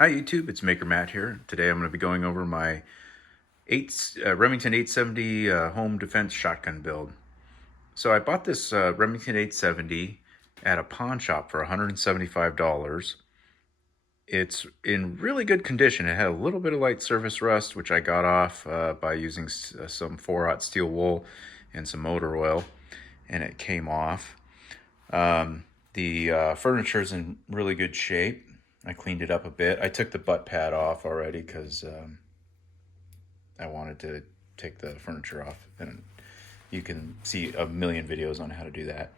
Hi YouTube, it's Maker Matt here. Today I'm going to be going over my Remington 870 home defense shotgun build. So I bought this Remington 870 at a pawn shop for $175. It's in really good condition. It had a little bit of light surface rust, which I got off by using some 4/0 steel wool and some motor oil, and it came off. The furniture's in really good shape. I cleaned it up a bit. I took the butt pad off already because I wanted to take the furniture off, and you can see a million videos on how to do that.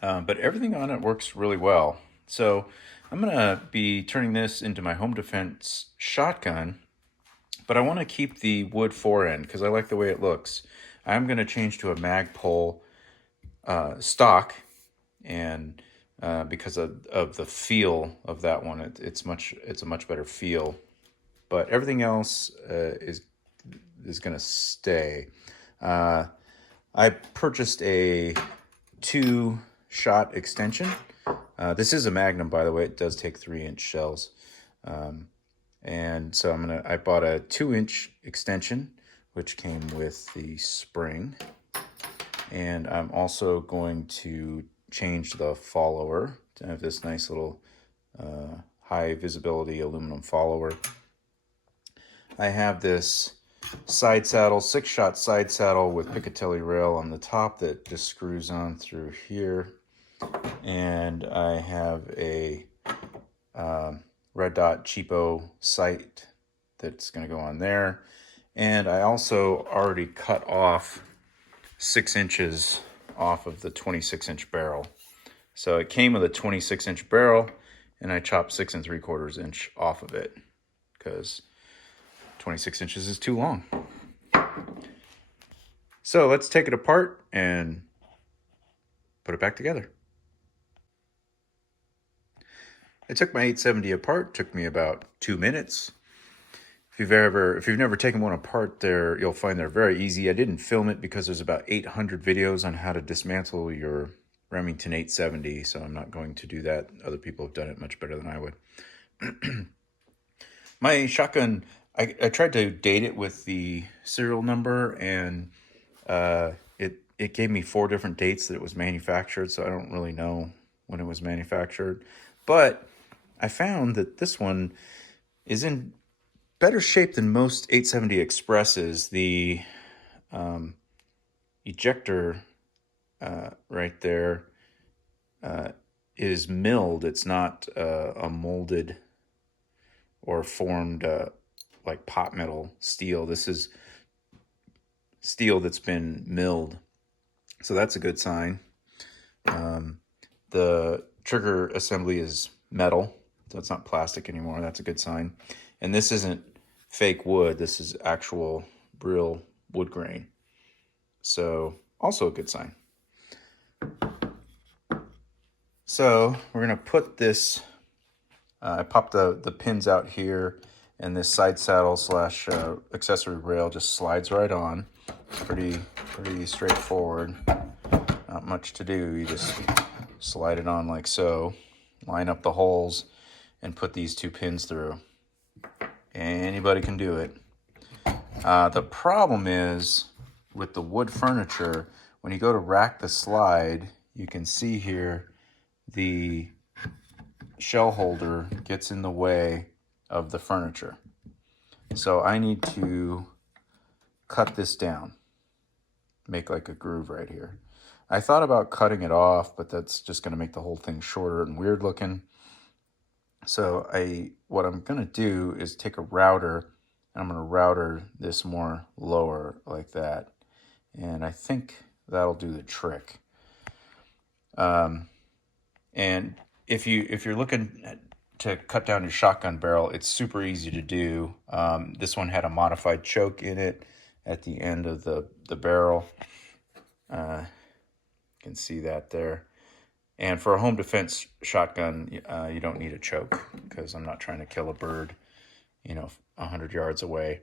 But everything on it works really well. So I'm going to be turning this into my home defense shotgun, but I want to keep the wood forend because I like the way it looks. I'm going to change to a Magpul stock, and because of the feel of that one, it's a much better feel. But everything else is going to stay. I purchased a 2-shot extension. This is a Magnum, by the way. It does take 3-inch shells, and so I bought a 2-inch extension, which came with the spring, and I'm also going to change the follower to have this nice little high visibility aluminum follower. I have this side saddle, 6-shot side saddle with Piccatelli rail on the top that just screws on through here. And I have a red dot cheapo sight that's going to go on there. And I also already cut off 6 inches off of the 26-inch barrel. So it came with a 26-inch barrel, and I chopped 6 3/4 inch off of it because 26 inches is too long. So let's take it apart and put it back together. I took my 870 apart. It took me about 2 minutes. If you've never taken one apart, you'll find they're very easy. I didn't film it because there's about 800 videos on how to dismantle your Remington 870, so I'm not going to do that. Other people have done it much better than I would. My shotgun, I tried to date it with the serial number, and it gave me 4 different dates that it was manufactured, so I don't really know when it was manufactured. But I found that this one is in better shape than most 870 Expresses. The ejector right there is milled. It's not a molded or formed like pot metal steel. This is steel that's been milled, so that's a good sign. The trigger assembly is metal, so it's not plastic anymore. That's a good sign. And this isn't fake wood. This is actual real wood grain, so also a good sign. So we're going to put this, I popped the pins out here, and this side saddle slash accessory rail just slides right on. Pretty straightforward. Not much to do. You just slide it on like so, line up the holes, and put these 2 pins through. Anybody can do it. The problem is with the wood furniture, when you go to rack the slide, you can see here the shell holder gets in the way of the furniture. So I need to cut this down, make like a groove right here. I thought about cutting it off, but that's just going to make the whole thing shorter and weird looking. So what I'm going to do is take a router, and I'm going to router this more lower like that. And I think that'll do the trick. And if you're looking to cut down your shotgun barrel, it's super easy to do. This one had a modified choke in it at the end of the barrel. You can see that there. And for a home defense shotgun, you don't need a choke because I'm not trying to kill a bird, 100 yards away.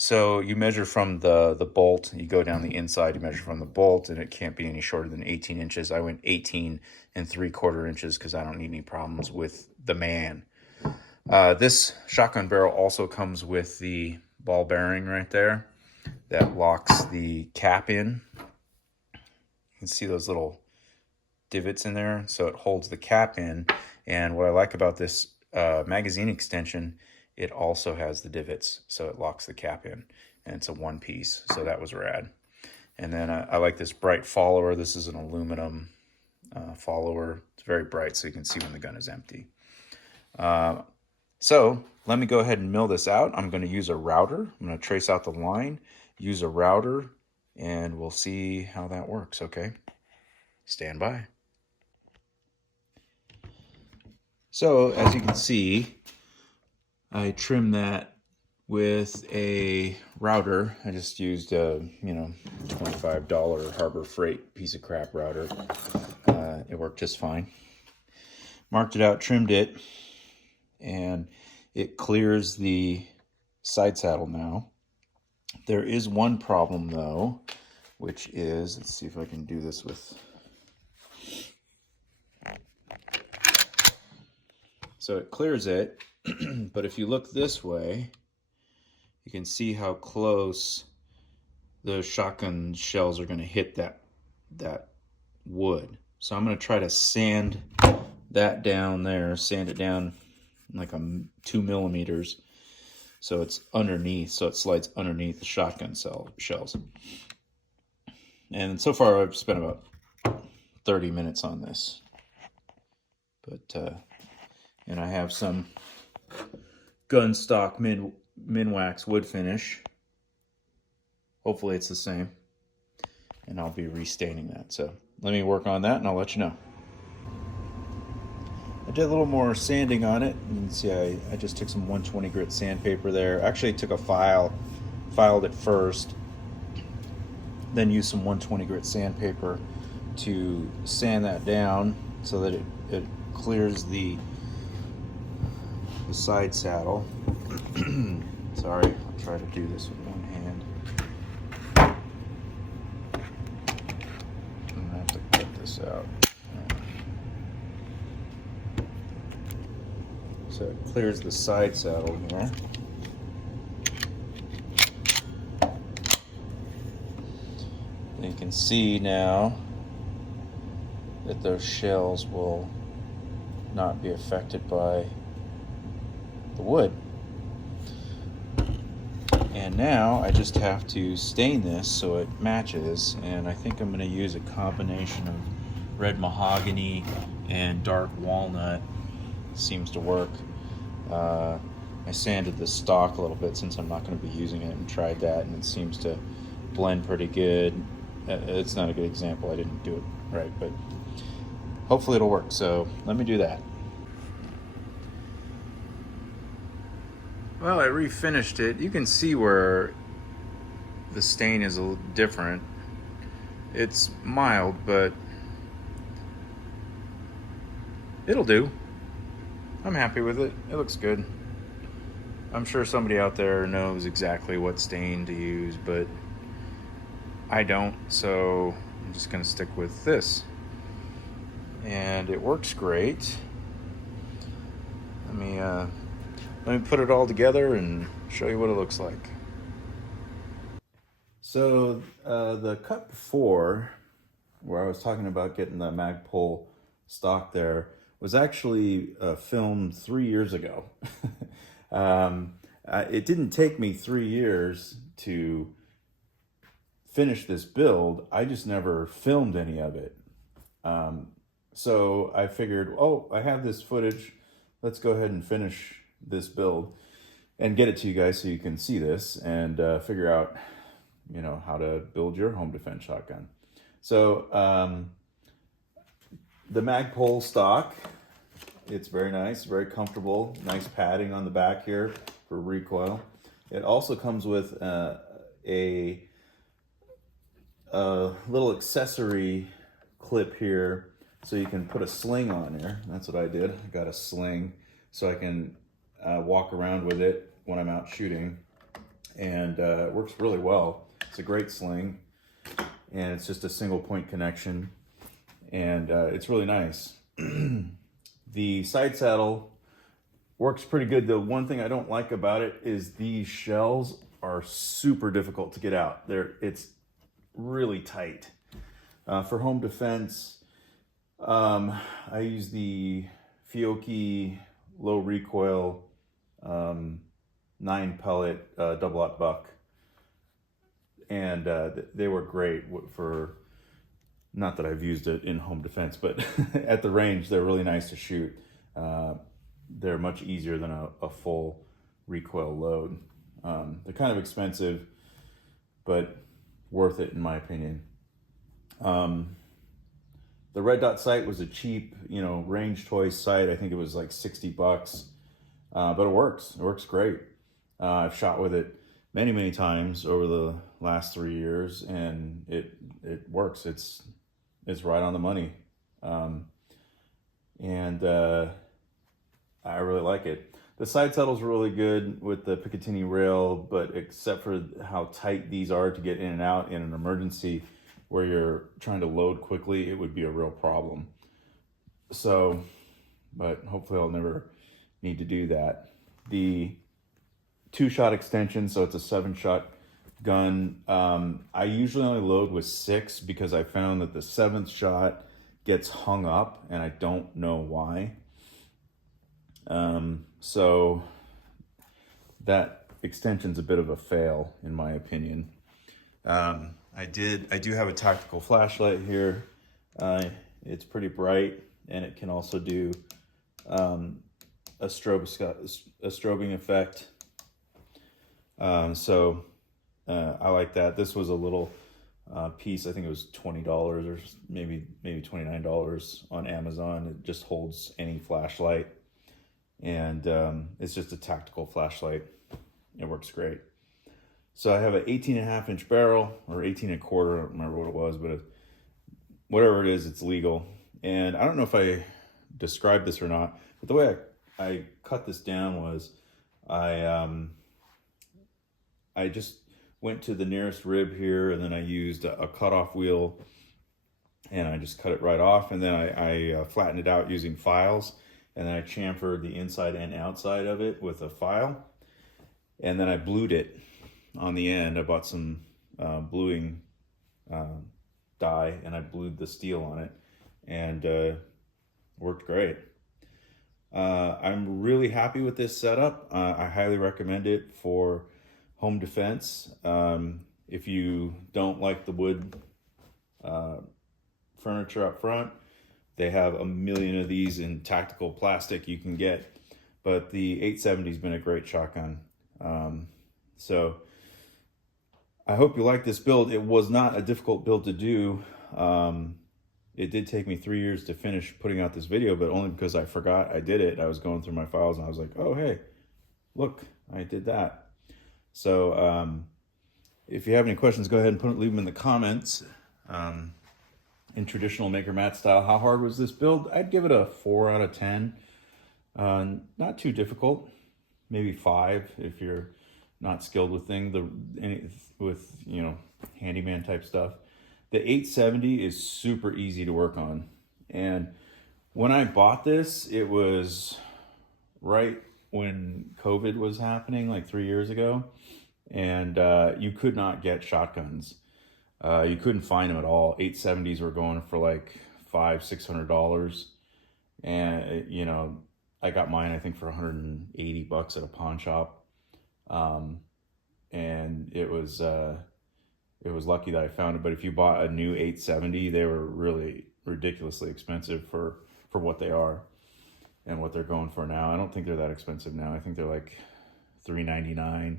So you measure from the bolt, you go down the inside, you measure from the bolt, and it can't be any shorter than 18 inches. I went 18 3/4 inches because I don't need any problems with the man. This shotgun barrel also comes with the ball bearing right there that locks the cap in. You can see those little divots in there, so it holds the cap in. And what I like about this magazine extension, it also has the divots, so it locks the cap in, and it's a one piece, so that was rad. And then I like this bright follower. This is an aluminum follower. It's very bright, so you can see when the gun is empty. So let me go ahead and mill this out. I'm going to use a router. I'm going to trace out the line, use a router, and we'll see how that works, okay? Stand by. So as you can see, I trimmed that with a router. I just used a, $25 Harbor Freight piece of crap router. It worked just fine. Marked it out, trimmed it, and it clears the side saddle now. There is one problem though, which is, let's see if I can do this with... So it clears it, but if you look this way, you can see how close the shotgun shells are going to hit that wood. So I'm going to try to sand that down there, sand it down like 2 millimeters, so it's underneath, so it slides underneath the shotgun shells. And so far I've spent about 30 minutes on this, but and I have some gun stock Minwax wood finish. Hopefully it's the same, and I'll be restaining that. So let me work on that and I'll let you know. I did a little more sanding on it. You can see I just took some 120 grit sandpaper there. Actually I took a filed it first, then used some 120 grit sandpaper to sand that down so that it clears the side saddle. Sorry, I'll try to do this with one hand. I'm gonna have to cut this out. So it clears the side saddle here. And you can see now that those shells will not be affected by the wood. And now I just have to stain this so it matches, and I think I'm going to use a combination of red mahogany and dark walnut. Seems to work. I sanded the stock a little bit since I'm not going to be using it, and tried that, and it seems to blend pretty good. It's not a good example, I didn't do it right, but hopefully it'll work, so let me do that. Well, I refinished it. You can see where the stain is a little different. It's mild, but it'll do. I'm happy with it. It looks good. I'm sure somebody out there knows exactly what stain to use, but I don't, so I'm just gonna stick with this. And it works great. Let me put it all together and show you what it looks like. So the cut before, where I was talking about getting the Magpul stock there, was actually filmed 3 years ago. It didn't take me 3 years to finish this build. I just never filmed any of it. So I figured, oh, I have this footage. Let's go ahead and finish this build and get it to you guys so you can see this and figure out, how to build your home defense shotgun. So the Magpul stock, it's very nice, very comfortable, nice padding on the back here for recoil. It also comes with a little accessory clip here so you can put a sling on there. That's what I did. I got a sling so I can walk around with it when I'm out shooting. and it works really well. It's a great sling, and it's just a single point connection, and it's really nice. The side saddle works pretty good. The one thing I don't like about it is these shells are super difficult to get out. It's really tight. For home defense, I use the Fiocchi low recoil 9 pellet double-aught buck, and they were great for, not that I've used it in home defense, but at the range they're really nice to shoot. They're much easier than a full recoil load. They're kind of expensive, but worth it in my opinion. The red dot sight was a cheap, range toy sight. I think it was like $60, but it works. It works great. I've shot with it many, many times over the last 3 years, and it works. It's right on the money, and I really like it. The side saddle's really good with the Picatinny rail, but except for how tight these are to get in and out in an emergency where you're trying to load quickly, it would be a real problem. So, but hopefully I'll never need to do that. The 2-shot extension, so it's a 7-shot gun. I usually only load with 6 because I found that the 7th shot gets hung up, and I don't know why. So that extension's a bit of a fail in my opinion. I do have a tactical flashlight here. It's pretty bright, and it can also do a strobing effect. So I like that. This was a little piece. I think it was $20 or maybe $29 on Amazon. It just holds any flashlight, and it's just a tactical flashlight. It works great. So I have an 18.5-inch barrel, or 18 1/4, I don't remember what it was, but whatever it is, it's legal. And I don't know if I described this or not, but the way I cut this down was I just went to the nearest rib here, and then I used a cutoff wheel, and I just cut it right off, and then I flattened it out using files, and then I chamfered the inside and outside of it with a file, and then I blued it on the end. I bought some bluing dye, and I blued the steel on it, and worked great. I'm really happy with this setup. I highly recommend it for home defense. If you don't like the wood furniture up front, they have a million of these in tactical plastic you can get, but the 870's been a great shotgun. So I hope you like this build. It was not a difficult build to do. It did take me 3 years to finish putting out this video, but only because I forgot I did it. I was going through my files, and I was like, oh, hey, look, I did that. So if you have any questions, go ahead and leave them in the comments. In traditional Maker Mat style, how hard was this build? I'd give it a 4 out of 10. Not too difficult, maybe 5 if you're not skilled with handyman type stuff. The 870 is super easy to work on. And when I bought this, it was right when COVID was happening, like 3 years ago. And you could not get shotguns. You couldn't find them at all. 870s were going for like $500-600. And, I got mine, I think, for $180 at a pawn shop. And it was lucky that I found it. But if you bought a new 870, they were really ridiculously expensive for what they are and what they're going for now. I don't think they're that expensive now. I think they're like $399,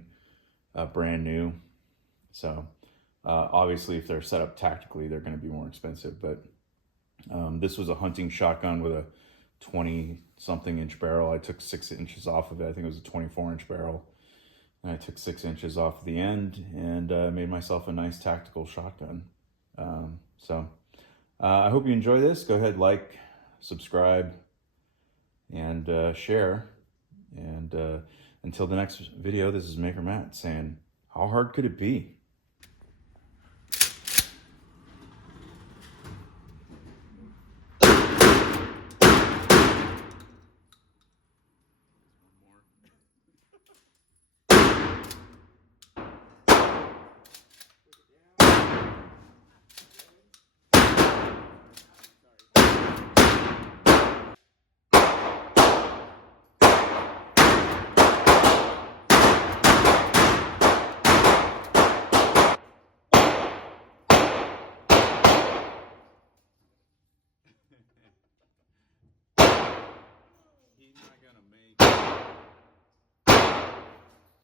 brand new. So obviously, if they're set up tactically, they're going to be more expensive. But this was a hunting shotgun with a 20-something inch barrel. I took 6 inches off of it. I think it was a 24-inch barrel. And I took 6 inches off the end and made myself a nice tactical shotgun. So I hope you enjoy this. Go ahead, like, subscribe, and share. And until the next video, this is Maker Matt saying How hard could it be?